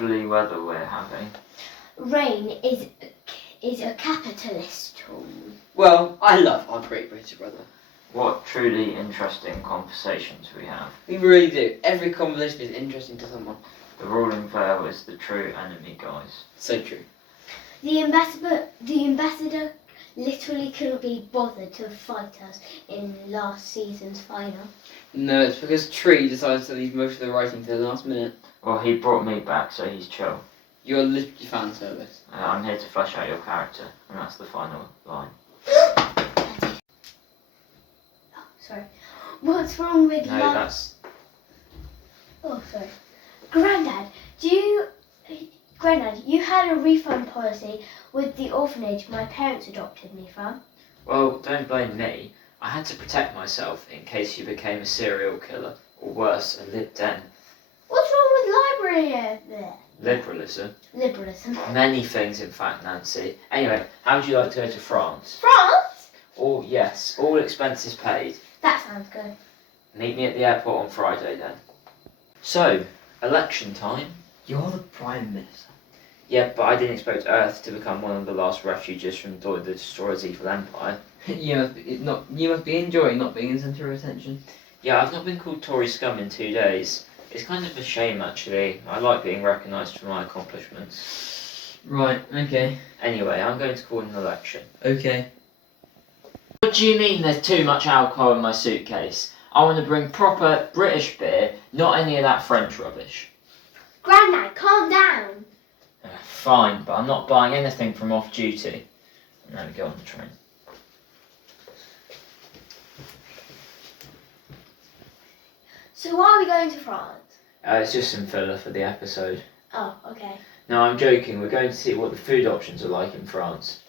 lovely weather we're having. Rain is a capitalist tool. Well, I love our great British weather. What truly interesting conversations we have. We really do. Every conversation is interesting to someone. The ruling veil is the true enemy, guys. So true. The ambassador literally couldn't be bothered to fight us in last season's final. No, it's because Tree decided to leave most of the writing to the last minute. Well, he brought me back, so he's chill. You're literally fan service. I'm here to flesh out your character, and that's the final line. Oh, sorry. What's wrong with No, that's... Oh, sorry. Grandad, Grandad, you had a refund policy with the orphanage my parents adopted me from. Well, don't blame me. I had to protect myself in case you became a serial killer, or worse, a Lib Dem. What's wrong with Liberalism. liberalism? Many things, in fact, Nancy. Anyway, how would you like to go to France? France? Oh, yes, all expenses paid. That sounds good. Meet me at the airport on Friday, then. So, election time? You're the Prime Minister. Yeah, but I didn't expect Earth to become one of the last refuges from the Destroyer's evil empire. You must be enjoying not being in centre of attention. Yeah, I've not been called Tory scum in 2 days. It's kind of a shame, actually. I like being recognised for my accomplishments. Right, okay. Anyway, I'm going to call an election. Okay. What do you mean there's too much alcohol in my suitcase? I want to bring proper British beer, not any of that French rubbish. Grandad, calm down. Fine, but I'm not buying anything from off-duty. And there we go on the train. So why are we going to France? It's just some filler for the episode. Oh, okay. No, I'm joking. We're going to see what the food options are like in France.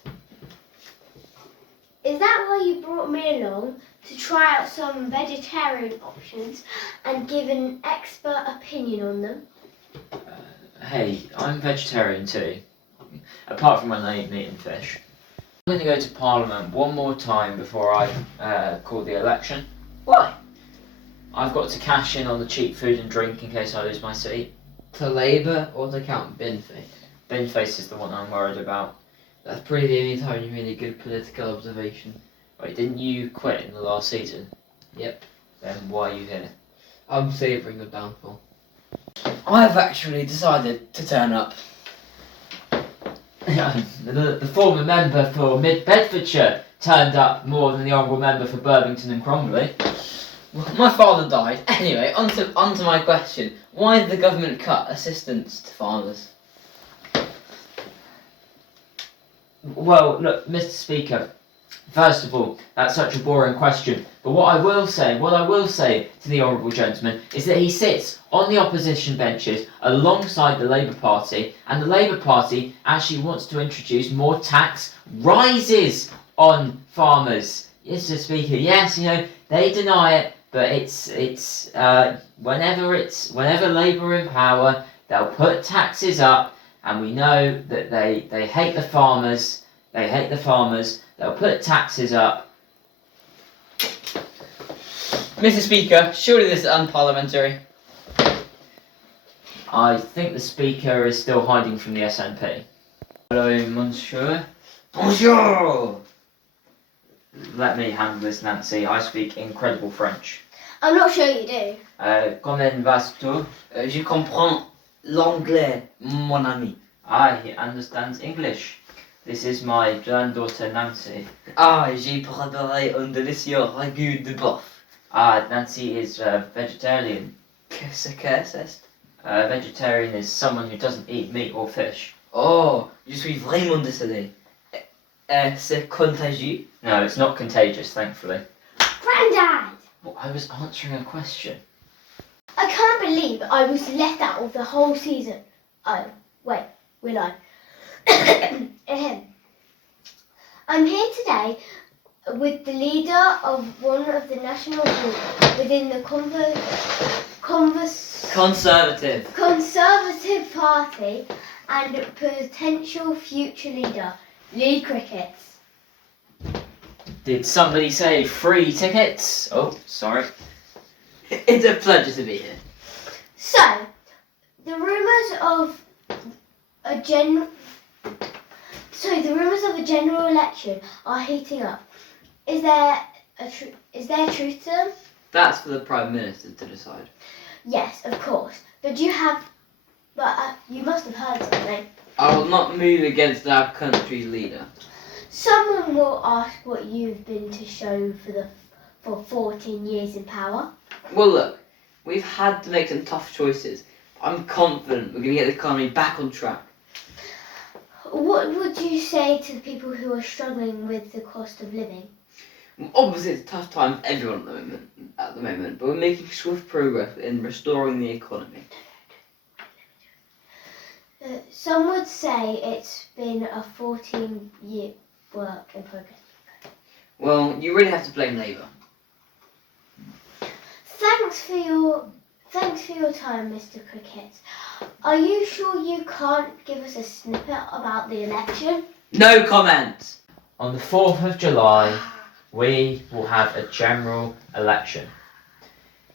Is that why you brought me along? To try out some vegetarian options and give an expert opinion on them? Hey, I'm vegetarian too. Apart from when I eat meat and fish. I'm going to go to Parliament one more time before I call the election. Why? I've got to cash in on the cheap food and drink in case I lose my seat. To Labour or to Count Binface? Binface is the one I'm worried about. That's pretty the only time you made a good political observation. Wait, didn't you quit in the last season? Yep. Then why are you here? I'm savouring the downfall. I've actually decided to turn up. the former member for Mid Bedfordshire turned up more than the honourable member for Birmingham and Cromley. Well, my father died. Anyway, onto my question. Why did the government cut assistance to farmers? Well, look, Mr. Speaker, first of all, that's such a boring question. But what I will say to the honourable gentleman is that he sits on the opposition benches alongside the Labour Party, and the Labour Party actually wants to introduce more tax rises on farmers. Yes, Mr. Speaker, yes, they deny it, but whenever Labour are in power, they'll put taxes up. And we know that they hate the farmers. They'll put taxes up. Mr. Speaker, surely this is unparliamentary. I think the Speaker is still hiding from the SNP. Hello, Monsieur. Bonjour! Let me handle this, Nancy. I speak incredible French. I'm not sure you do. Comment vas-tu? Je comprends l'anglais, mon ami. He understands English. This is my granddaughter Nancy. J'ai préparé un délicieux ragoût de bœuf. Nancy is vegetarian. Qu'est-ce que c'est? Vegetarian is someone who doesn't eat meat or fish. Oh, je suis vraiment désolé. C'est contagieux? No, it's not contagious, thankfully. Grandad! Well, I was answering a question. I can't believe I was left out of the whole season. Oh, wait, will I? I'm here today with the leader of one of the national groups within the Conservative Party and potential future leader, Lee Crickets. Did somebody say free tickets? Oh, sorry. It's a pleasure to be here. So, the rumours of So the rumours of a general election are heating up. Is there truth to them? That's for the Prime Minister to decide. Yes, of course. But you must have heard something. I will not move against our country's leader. Someone will ask what you've been to show for 14 years in power. Well, look, we've had to make some tough choices. I'm confident we're going to get the economy back on track. What would you say to the people who are struggling with the cost of living? Obviously, it's a tough time for everyone at the moment, but we're making swift progress in restoring the economy. Some would say it's been a 14-year work in progress. Well, you really have to blame Labour. Thanks for your time, Mr. Cricket. Are you sure you can't give us a snippet about the election? No comment! On the 4th of July, we will have a general election.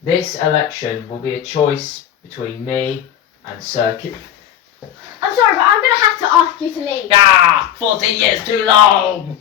This election will be a choice between me and Sir I'm sorry, but I'm going to have to ask you to leave. 14 years too long!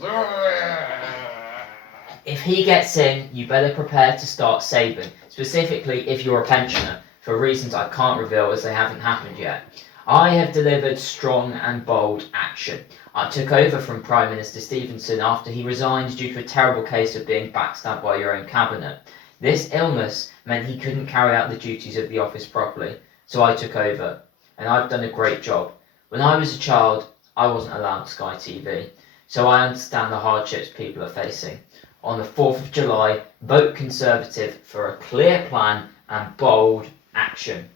If he gets in, you better prepare to start saving, specifically if you're a pensioner, for reasons I can't reveal as they haven't happened yet. I have delivered strong and bold action. I took over from Prime Minister Stevenson after he resigned due to a terrible case of being backstabbed by your own cabinet. This illness meant he couldn't carry out the duties of the office properly, so I took over, and I've done a great job. When I was a child, I wasn't allowed Sky TV, so I understand the hardships people are facing. On the 4th of July, vote Conservative for a clear plan and bold action.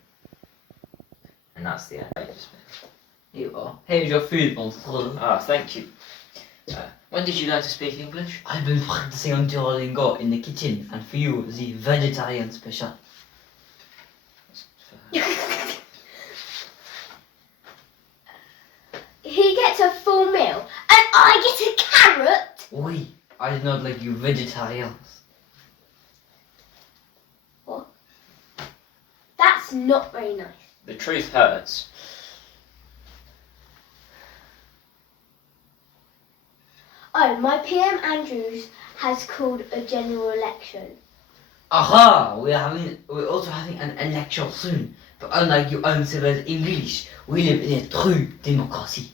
And that's the end. You are. Here's your food, monster. Ah, thank you. When did you learn to speak English? I've been practicing on Duolingo in the kitchen, and for you, the vegetarian special. He gets a full meal, and I get a carrot. Oi, I did not like you vegetarians. What? That's not very nice. The truth hurts. Oh, my PM Andrews has called a general election. Aha! We're also having an election soon. But unlike your uncivilized English, we live in a true democracy.